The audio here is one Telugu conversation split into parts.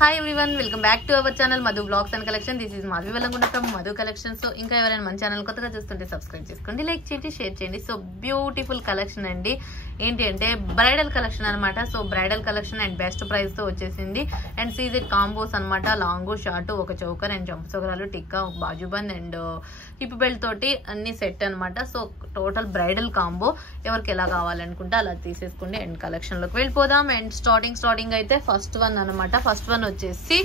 Hi everyone, welcome back to our channel Madhu Vlogs and Collection. This is Madhu Velangunda from Madhu Collection. So ఇంకా ఎవరైనా మన ఛానల్ కొత్తగా చూస్తుంటే సబ్స్క్రైబ్ చేసుకోండి, లైక్ చేయండి, షేర్ చేయండి. సో బ్యూటిఫుల్ కలెక్షన్ అండి. ఏంటి అంటే బ్రైడల్ కలెక్షన్ అనమాట. So bridal collection and best price తో వచ్చేసింది. అండ్ సీజెడ్ కాంబోస్ అనమాట. లాంగ్ షార్ట్, ఒక చౌకర్ అండ్ చంపసోగరాలు, టిక్కా, ఒక బాజుబంద్ అండ్ హిప్ బెల్ట్ తోటి అన్ని సెట్ అనమాట. So total bridal combo. ఎవరికి ఎలా కావాలనుకుంటే అలా తీసేసుకోండి. అండ్ కలెక్షన్ లోకి వెళ్ళిపోదాం. అండ్ స్టార్టింగ్ అయితే ఫస్ట్ వన్ అనమాట. ఫస్ట్ వన్ వచ్చేసి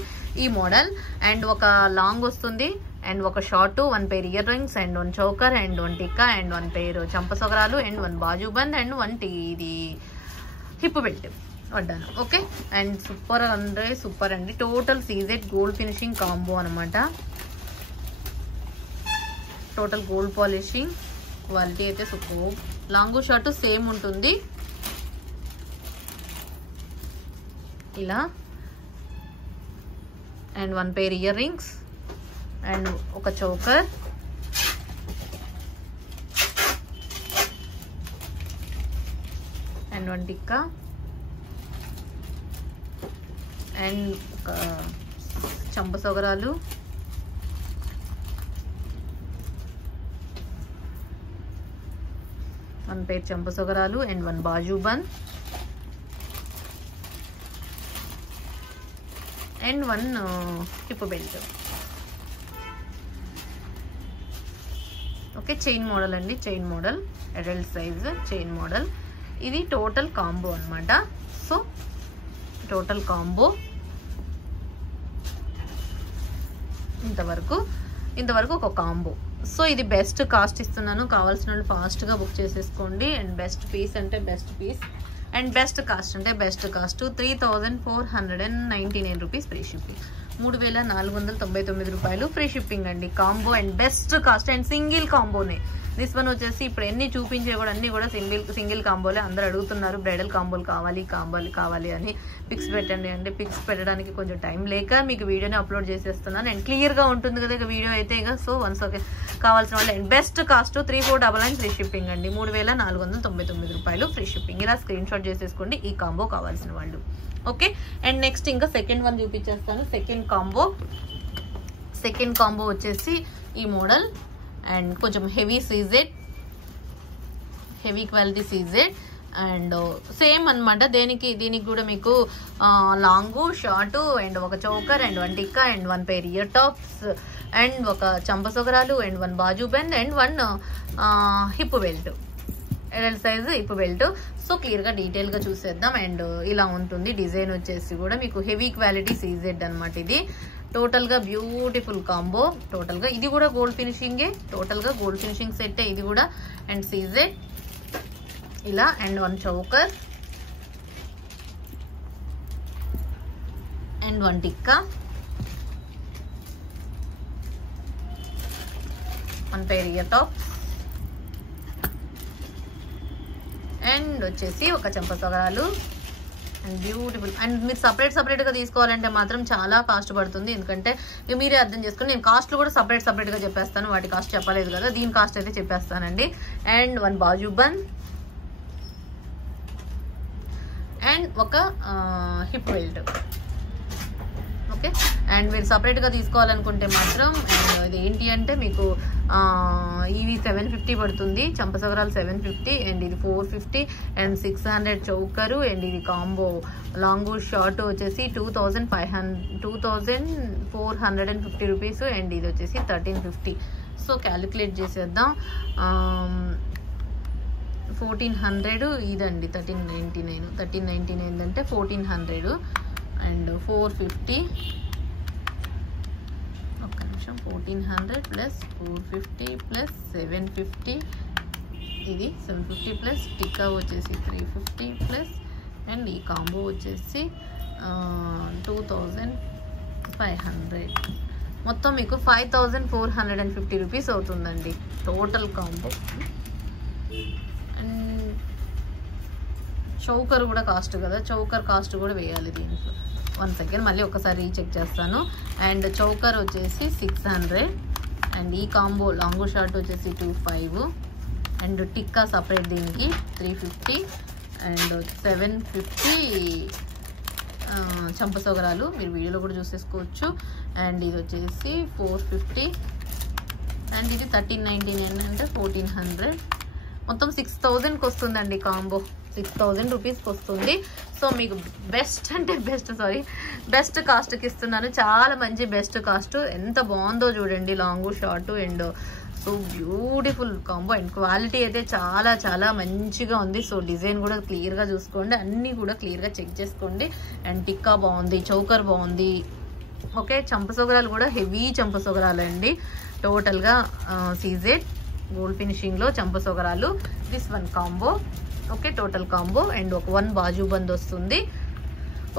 ఈ మోడల్ అండ్ ఒక లాంగ్ వస్తుంది అండ్ ఒక short, 1 pair earrings and 1 choker and 1 tikka and 1 pair చంపసొగరాలు అండ్ 1 బాజుబంద్ అండ్ 1 ఇది హిప్ బెల్ట్ వడ్డాను. ఓకే, అండ్ సూపర్ అండి. Total CZ gold finishing combo అనమాట. టోటల్ గోల్డ్ పాలిషింగ్ క్వాలిటీ అయితే సూపర్. లాంగ్ షార్ట్ సేమ్ ఉంటుంది ఇలా. And 1 pair earrings and ఒక చౌకర్ అండ్ 1 టిక్కా అండ్ ఒక చంపసొగరాలు వన్ పేర్ చంపసొగరాలు and 1 bajuband and 1 hip belt. Okay, chain model అండి. Chain model adult size chain model. ఇది టోటల్ కాంబో అనమాట. సో టోటల్ కాంబో ఇంతవరకు ఒక కాంబో. సో ఇది బెస్ట్ కాస్ట్ ఇస్తున్నాను. కావాల్సిన వాళ్ళు ఫాస్ట్ గా బుక్ చేసేసుకోండి. అండ్ బెస్ట్ పీస్ అంటే best piece and best cost అంటే best cost 3499 rupees free shipping. 3499 రూపాయలు ఫ్రీ షిప్పింగ్ అండి. Combo and best cost and single కాంబోనే. దిస్ వన్ వచ్చేసి ఇప్పుడు ఎన్ని చూపించే కూడా అన్ని కూడా సింగిల్ కాంబోలే. అందరూ అడుగుతున్నారు బ్రైడల్ కాంబోలు కావాలి అని. పిక్స్ పెట్టండి అంటే పిక్స్ పెట్టడానికి కొంచెం టైం లేక మీకు వీడియోని అప్లోడ్ చేసేస్తున్నాను. అండ్ క్లియర్ గా ఉంటుంది కదా ఇక వీడియో అయితే ఇక. సో వన్స్ ఓకే కావాల్సిన వాళ్ళు and best cost 3499 free shipping అండి. 3499 రూపాయలు ఫ్రీ షిప్పింగ్. ఇలా స్క్రీన్ షాట్ చేసేసుకోండి ఈ కాంబో కావాల్సిన వాళ్ళు. ఓకే, అండ్ నెక్స్ట్ ఇంకా సెకండ్ వన్ చూపించేస్తాను. సెకండ్ కాంబో వచ్చేసి ఈ మోడల్ అండ్ కొంచెం heavy quality CZ and same అనమాట. దీనికి కూడా మీకు లాంగ్ షార్ట్ అండ్ ఒక choker and 1 tikka and 1 pair ear tops and ఒక చంపసొగరాలు and 1 bajuband and 1 hip belt, L size hip belt. So clear గా డీటెయిల్ గా చూసేద్దాం. అండ్ ఇలా ఉంటుంది డిజైన్ వచ్చేసి కూడా మీకు హెవీ క్వాలిటీ సీజెడ్ అనమాట. ఇది టోటల్ గా బ్యూటిఫుల్ కాంబో. టోటల్ గా ఇది కూడా గోల్డ్ ఫినిషింగే. టోటల్ గా గోల్డ్ ఫినిషింగ్ సెట్ ఇది కూడా. అండ్ సీజెడ్ ఇలా and 1 choker and 1 tikka 1 pair ear tops and వచ్చేసి ఒక చంపసొగరాలు అండ్ బ్యూటిఫుల్. అండ్ మీరు సపరేట్ గా తీసుకోవాలంటే మాత్రం చాలా కాస్ట్ పడుతుంది. ఎందుకంటే మీరే అర్థం చేసుకుని నేను కాస్ట్లు కూడా సపరేట్ గా చెప్పేస్తాను. వాటి కాస్ట్ చెప్పలేదు కదా, దీని కాస్ట్ అయితే చెప్పేస్తానండి. అండ్ 1 బాజుబంద్ అండ్ ఒక హిప్ బెల్ట్. ఓకే, అండ్ మీరు సపరేట్ గా తీసుకోవాలనుకుంటే మాత్రం ఇది ఏంటి అంటే మీకు ఇవి 750 పడుతుంది. చంపసొగరాలు 750 అండ్ ఇది 450 అండ్ 600 చౌకరు అండ్ ఇది కాంబో లాంగ్ షార్ట్ వచ్చేసి 2450 రూపీస్ అండ్ ఇది వచ్చేసి 1350. సో క్యాలిక్యులేట్ చేసేద్దాం. 1400 ఇదండి. 1399 అంటే 1400 అండ్ 450 ఒక్క నిమిషం 1400 ప్లస్ 450 ప్లస్ 750 ఇది 750 ప్లస్ టిక్కా వచ్చేసి 350 ప్లస్ అండ్ ఈ కాంబో వచ్చేసి 2500. మొత్తం మీకు 5450 రూపీస్ అవుతుందండి టోటల్ కాంబో. అండ్ చౌకర్ కూడా కాస్ట్ కదా, చౌకర్ కాస్ట్ కూడా వేయాలి దీంట్లో. 1 సెకండ్ మళ్ళీ ఒకసారి రీచెక్ చేస్తాను. అండ్ చౌకర్ వచ్చేసి 600 అండ్ ఈ కాంబో లాంగ్ షార్ట్ వచ్చేసి 25 అండ్ టిక్కా సపరేట్ దీనికి 350 and 750 చంపసోగరాలు మీరు వీడియోలో కూడా చూసేసుకోవచ్చు. అండ్ ఇది వచ్చేసి 450 అండ్ ఇది 1399 అంటే 1400, మొత్తం 6000కి వస్తుందండి కాంబో. 6000 రూపీస్కి వస్తుంది. సో మీకు బెస్ట్ అంటే బెస్ట్ కాస్ట్కి ఇస్తున్నాను. చాలా మంచి బెస్ట్ కాస్ట్. ఎంత బాగుందో చూడండి, long short and so beautiful combo and quality అయితే చాలా చాలా మంచిగా ఉంది. సో డిజైన్ కూడా క్లియర్గా చూసుకోండి, అన్నీ కూడా క్లియర్గా చెక్ చేసుకోండి. అండ్ టిక్కా బాగుంది, చౌకర్ బాగుంది. ఓకే, చంపసోగరాలు కూడా హెవీ చంపసోగరాలు అండి. టోటల్గా సీజెడ్ గోల్డ్ ఫినిషింగ్లో చంపసోగరాలు. This one combo. Okay, total combo and ఒక 1 బాజు బంద్ వస్తుంది.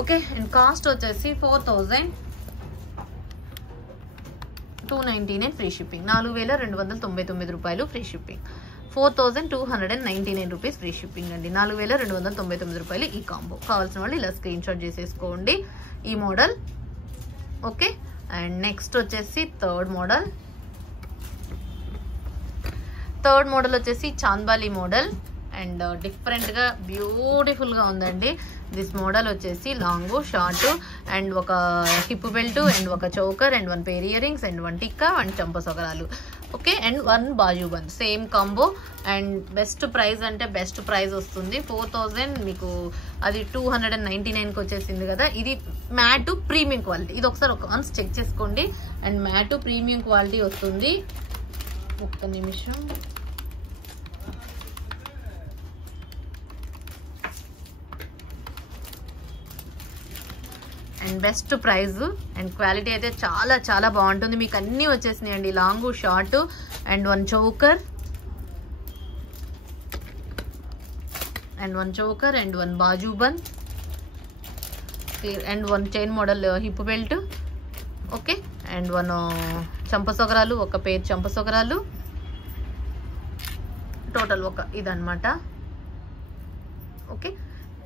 ఓకే, అండ్ కాస్ట్ వచ్చేసి 4299 ఫ్రీ షిప్పింగ్. 4299 రూపాయలు free shipping. 4299 rupees free shipping అండి. 4299 రూపాయలు ఈ కాంబో. కావాల్సిన వాళ్ళు ఇలా స్క్రీన్ షాట్ చేసేసుకోండి ఈ మోడల్. ఓకే, అండ్ నెక్స్ట్ వచ్చేసి థర్డ్ మోడల్ వచ్చేసి చాంద్బాలి మోడల్ అండ్ డిఫరెంట్గా బ్యూటిఫుల్గా ఉందండి. దిస్ మోడల్ వచ్చేసి లాంగ్ షార్ట్ అండ్ ఒక హిప్ బెల్ట్ అండ్ ఒక choker and 1 pair earrings and 1 tikka and చంపసోగరాలు. Okay, and 1 bajuband same combo. And best price అంటే బెస్ట్ ప్రైస్ వస్తుంది. 4000 మీకు అది 299కి వచ్చేసింది కదా. ఇది మ్యాట్ ప్రీమియం క్వాలిటీ. ఇది ఒకసారి వన్స్ చెక్ చేసుకోండి. అండ్ మ్యాట్ ప్రీమియం క్వాలిటీ వస్తుంది. ఒక్క నిమిషం. And best price and quality అయితే చాలా చాలా బాగుంటుంది. మీకు అన్నీ వచ్చేసినాయి అండి, long short and 1 choker and 1 bajuband and 1 chain model hip belt. Okay, and 1 చంపసోగరాలు, ఒక పేర్ చంపసోగరాలు, టోటల్ ఒక ఇదన్నమాట. ఓకే,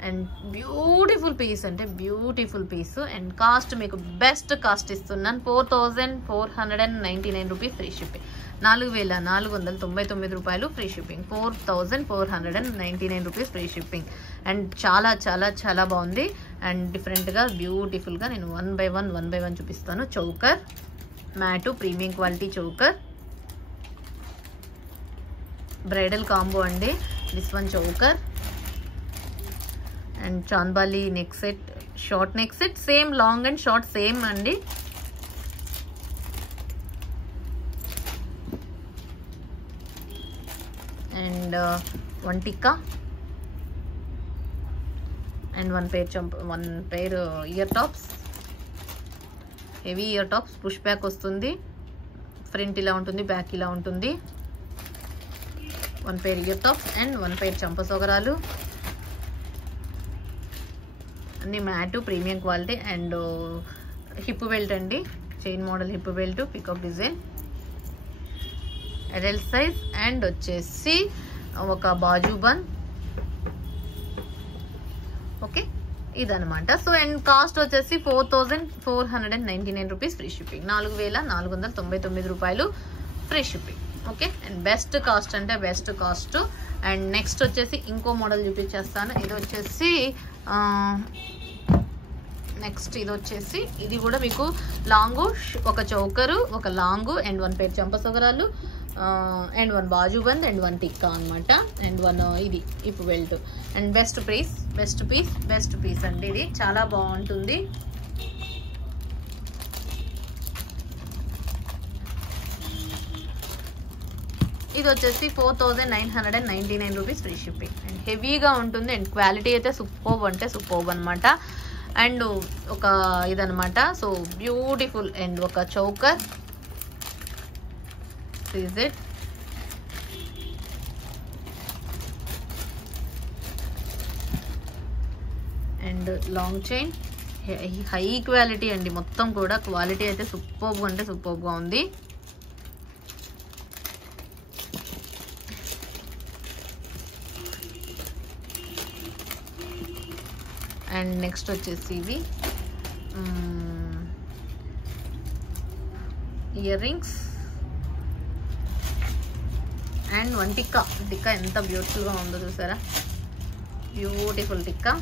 అండ్ బ్యూటిఫుల్ పీస్ అంటే బ్యూటిఫుల్ పీస్. అండ్ కాస్ట్ మీకు బెస్ట్ కాస్ట్ ఇస్తున్నాను. 4499 రూపీస్ ఫ్రీ షిప్పింగ్. 4499 రూపాయలు free shipping. 4499 rupees free shipping. And చాలా చాలా చాలా బాగుంది అండ్ డిఫరెంట్గా బ్యూటిఫుల్గా నేను 1 by 1 చూపిస్తాను. Choker matte premium quality choker, bridal combo అండి. This one choker and chandbali neck set, short neck set, same long and short same అండి. And 1 tikka and 1 pair ear tops, heavy ear tops. Push back వస్తుంది, ఫ్రంట్ ఇలా ఉంటుంది, బ్యాక్ ఇలా ఉంటుంది. 1 pair ear tops and 1 pair చంపసోగరాలు. అన్ని matte premium quality and hip belt అండి, chain model hip belt, pickup design, L size and వచ్చేసి ఒక బాజు బంద్. ఓకే, ఇదనమాట. సో అండ్ కాస్ట్ వచ్చేసి 4499 రూపీస్ ఫ్రీ షిప్పింగ్. 4499 రూపాయలు free shipping. Okay, and best cost అంటే బెస్ట్ కాస్ట్. అండ్ నెక్స్ట్ వచ్చేసి ఇంకో మోడల్ చూపించేస్తాను. ఇది వచ్చేసి ఇది కూడా మీకు లాంగు, ఒక చౌకరు, ఒక లాంగు అండ్ 1 పేర్ చంపసోగరాలు and 1 bajuband and 1 tikka అనమాట. అండ్ 1 ఇది ఇప్పు బెల్ట్. అండ్ బెస్ట్ పీస్ అండి. ఇది చాలా బాగుంటుంది. ఇది వచ్చేసి 4999 రూపీస్ ఫ్రీ షిప్పింగ్. అండ్ హెవీగా ఉంటుంది అండ్ క్వాలిటీ అయితే సూపర్బ్ అంటే సూపర్బ్ అనమాట. అండ్ ఒక ఇదనమాట. సో బ్యూటిఫుల్ అండ్ ఒక choker CZ and long chain, high quality అండి. మొత్తం కూడా క్వాలిటీ అయితే సూపర్బ్ అంటే సూపర్బ్గా ఉంది. అండ్ నెక్స్ట్ వచ్చేసి ఇవి earrings and 1 tikka. Tikka ఎంత బ్యూటిఫుల్గా ఉందో చూసారా, బ్యూటిఫుల్ టిక్కా.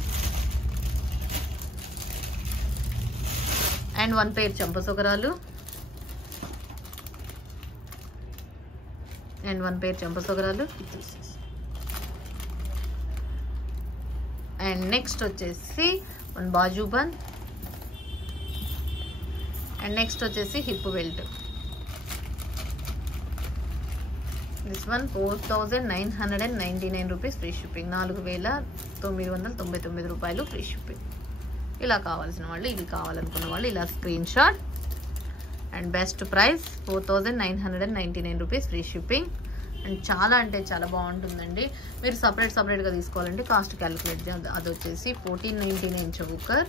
అండ్ 1 పేర్ చంపసొగరాలు అండ్ 1 పేర్ చంపసొగరాలు. అండ్ నెక్స్ట్ వచ్చేసి 1 బాజుబన్ అండ్ నెక్స్ట్ వచ్చేసి hip belt. This one 4999 rupees free shipping. 4999 రూపాయలు ఫ్రీ షిప్పింగ్. ఇలా కావాల్సిన వాళ్ళు, ఇది కావాలనుకున్న వాళ్ళు ఇలా screen shot. And best price 4999 rupees free shipping. And చాలా అంటే చాలా బాగుంటుందండి. మీరు సపరేట్గా తీసుకోవాలంటే కాస్ట్ క్యాలిక్యులేట్ చేయాలి. అది వచ్చేసి 1499 చౌకర్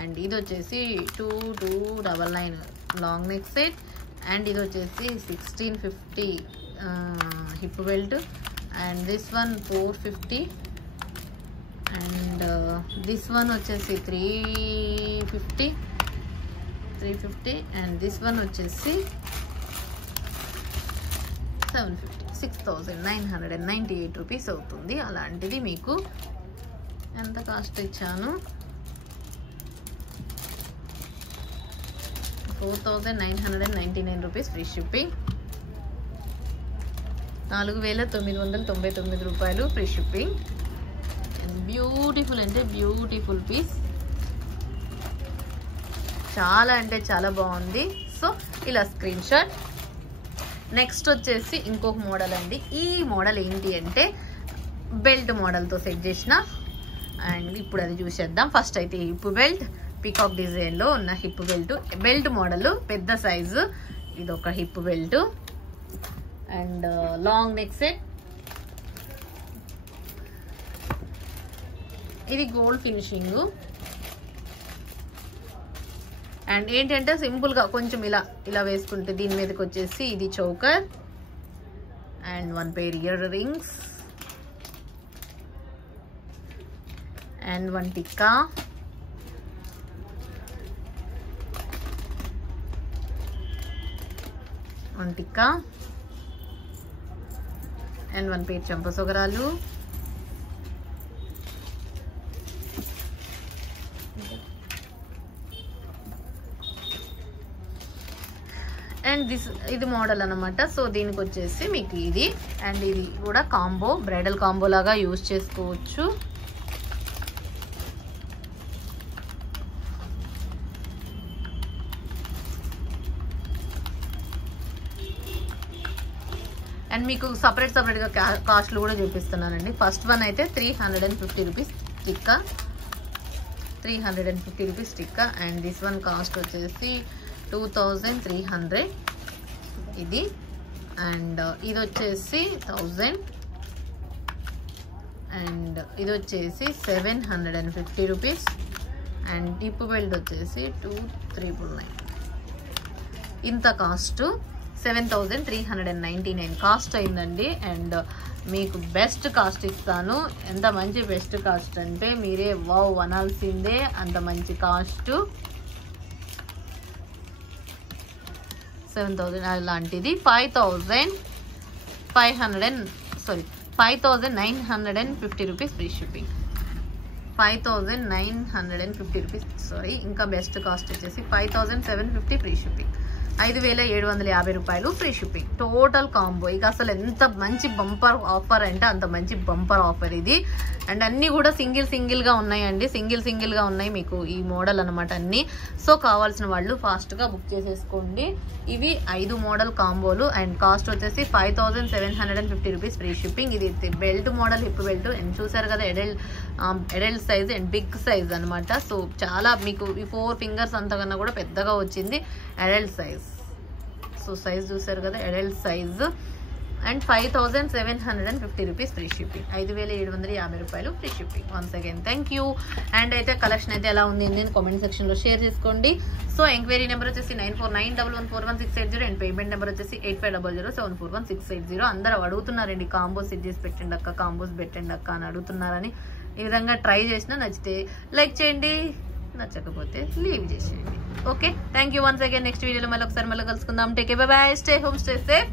అండ్ ఇది వచ్చేసి 2299 లాంగ్ నెక్ సెట్ అండ్ ఇది వచ్చేసి 1650 hip belt and this one 450 and this one వచ్చేసి 350 అండ్ దిస్ వన్ వచ్చేసి 750. 6998 రూపీస్ అవుతుంది. అలాంటిది మీకు ఎంత కాస్ట్ ఇచ్చాను? 4999 రూపీస్ ఫ్రీ షిప్పింగ్. 4999 రూపాయలు ఫ్రీ షిప్పింగ్. అండ్ బ్యూటిఫుల్ అంటే బ్యూటిఫుల్ పీస్, చాలా అంటే చాలా బాగుంది. సో ఇలా స్క్రీన్ షాట్. నెక్స్ట్ వచ్చేసి ఇంకొక మోడల్ అండి. ఈ మోడల్ ఏంటి అంటే బెల్ట్ మోడల్తో సెట్ చేసిన అండ్ ఇప్పుడు అది చూసేద్దాం. ఫస్ట్ అయితే హిప్ బెల్ట్ పీకాక్ డిజైన్లో ఉన్న హిప్ బెల్ట్ మోడల్ పెద్ద సైజు. ఇది ఒక hip belt and long neck set. ఇది గోల్డ్ ఫినిషింగ్ అండ్ ఏంటంటే సింపుల్ గా కొంచెం ఇలా వేసుకుంటే దీని మీదకి వచ్చేసి ఇది choker and 1 pair earrings and 1 tikka and 1 pair చంపసొగరాలు అండ్ ఇది మోడల్ అన్నమాట. సో దీనికి వచ్చేసి మీకు ఇది అండ్ ఇది కూడా కాంబో, బ్రైడల్ కాంబో లాగా యూజ్ చేసుకోవచ్చు. అండ్ మీకు సపరేట్గా కాస్ట్లు కూడా చూపిస్తున్నానండి. ఫస్ట్ వన్ అయితే 350 rupees tikka, 350 rupees tikka and this one cost వచ్చేసి 2300 ఇది అండ్ ఇది వచ్చేసి 1000 అండ్ ఇది వచ్చేసి 750 రూపీస్ అండ్ టిప్ బెల్ట్ వచ్చేసి 2399. ఇంత కాస్ట్ 7399 కాస్ట్ అయిందండి. అండ్ మీకు బెస్ట్ కాస్ట్ ఇస్తాను. ఎంత మంచి బెస్ట్ కాస్ట్ అంటే మీరే వావ్ అనాల్సిందే, అంత మంచి కాస్ట్. 7000 అలాంటిది 5950 rupees free shipping. 5950 rupees sorry. ఇంకా బెస్ట్ కాస్ట్ వచ్చేసి 5750 ఫ్రీ షిప్పింగ్. 5750 రూపాయలు ఫ్రీ షిప్పింగ్. Total combo. ఇక అసలు ఎంత మంచి బంపర్ ఆఫర్ అంటే అంత మంచి బంపర్ ఆఫర్ ఇది. అండ్ అన్ని కూడా సింగిల్ గా ఉన్నాయండి, సింగిల్ గా ఉన్నాయి మీకు ఈ మోడల్ అనమాట అన్ని. సో కావాల్సిన వాళ్ళు ఫాస్ట్ గా బుక్ చేసేసుకోండి. ఇవి 5 మోడల్ కాంబోలు అండ్ కాస్ట్ వచ్చేసి 5750 రూపీస్ ఫ్రీ షిప్పింగ్. ఇది belt model hip belt and చూసారు కదా adult size and big size అనమాట. సో చాలా మీకు ఈ 4 ఫింగర్స్ అంతకన్నా కూడా పెద్దగా వచ్చింది అడల్ట్ సైజ్. సో సైజ్ చూసారు కదా adult size and 5750 rupees free shipping. 5750 రూపాయలు free shipping. Once again thank you. And అయితే కలెక్షన్ అయితే ఎలా ఉంది అని కామెంట్ సెక్షన్ లో షేర్ చేసుకోండి. సో ఎంక్వైరీ నెంబర్ వచ్చేసి 9491411680 అండ్ పేమెంట్ నెంబర్ వచ్చేసి 8500741680. అందరూ అడుగుతున్నారండి కాంబోస్ సెట్ చేసి పెట్టండి అక్క, కాంబోస్ పెట్టండి అక్క అని అడుగుతున్నారని. ఈ విధంగా ట్రై చేసినా నచ్చితే లైక్ చేయండి, నచ్చకపోతే లీవ్ చేసేయండి. Okay thank you once again. Next వీడియోలో మళ్ళీ ఒకసారి కలుసుకుందాం. Take care, by by, stay home, stay safe.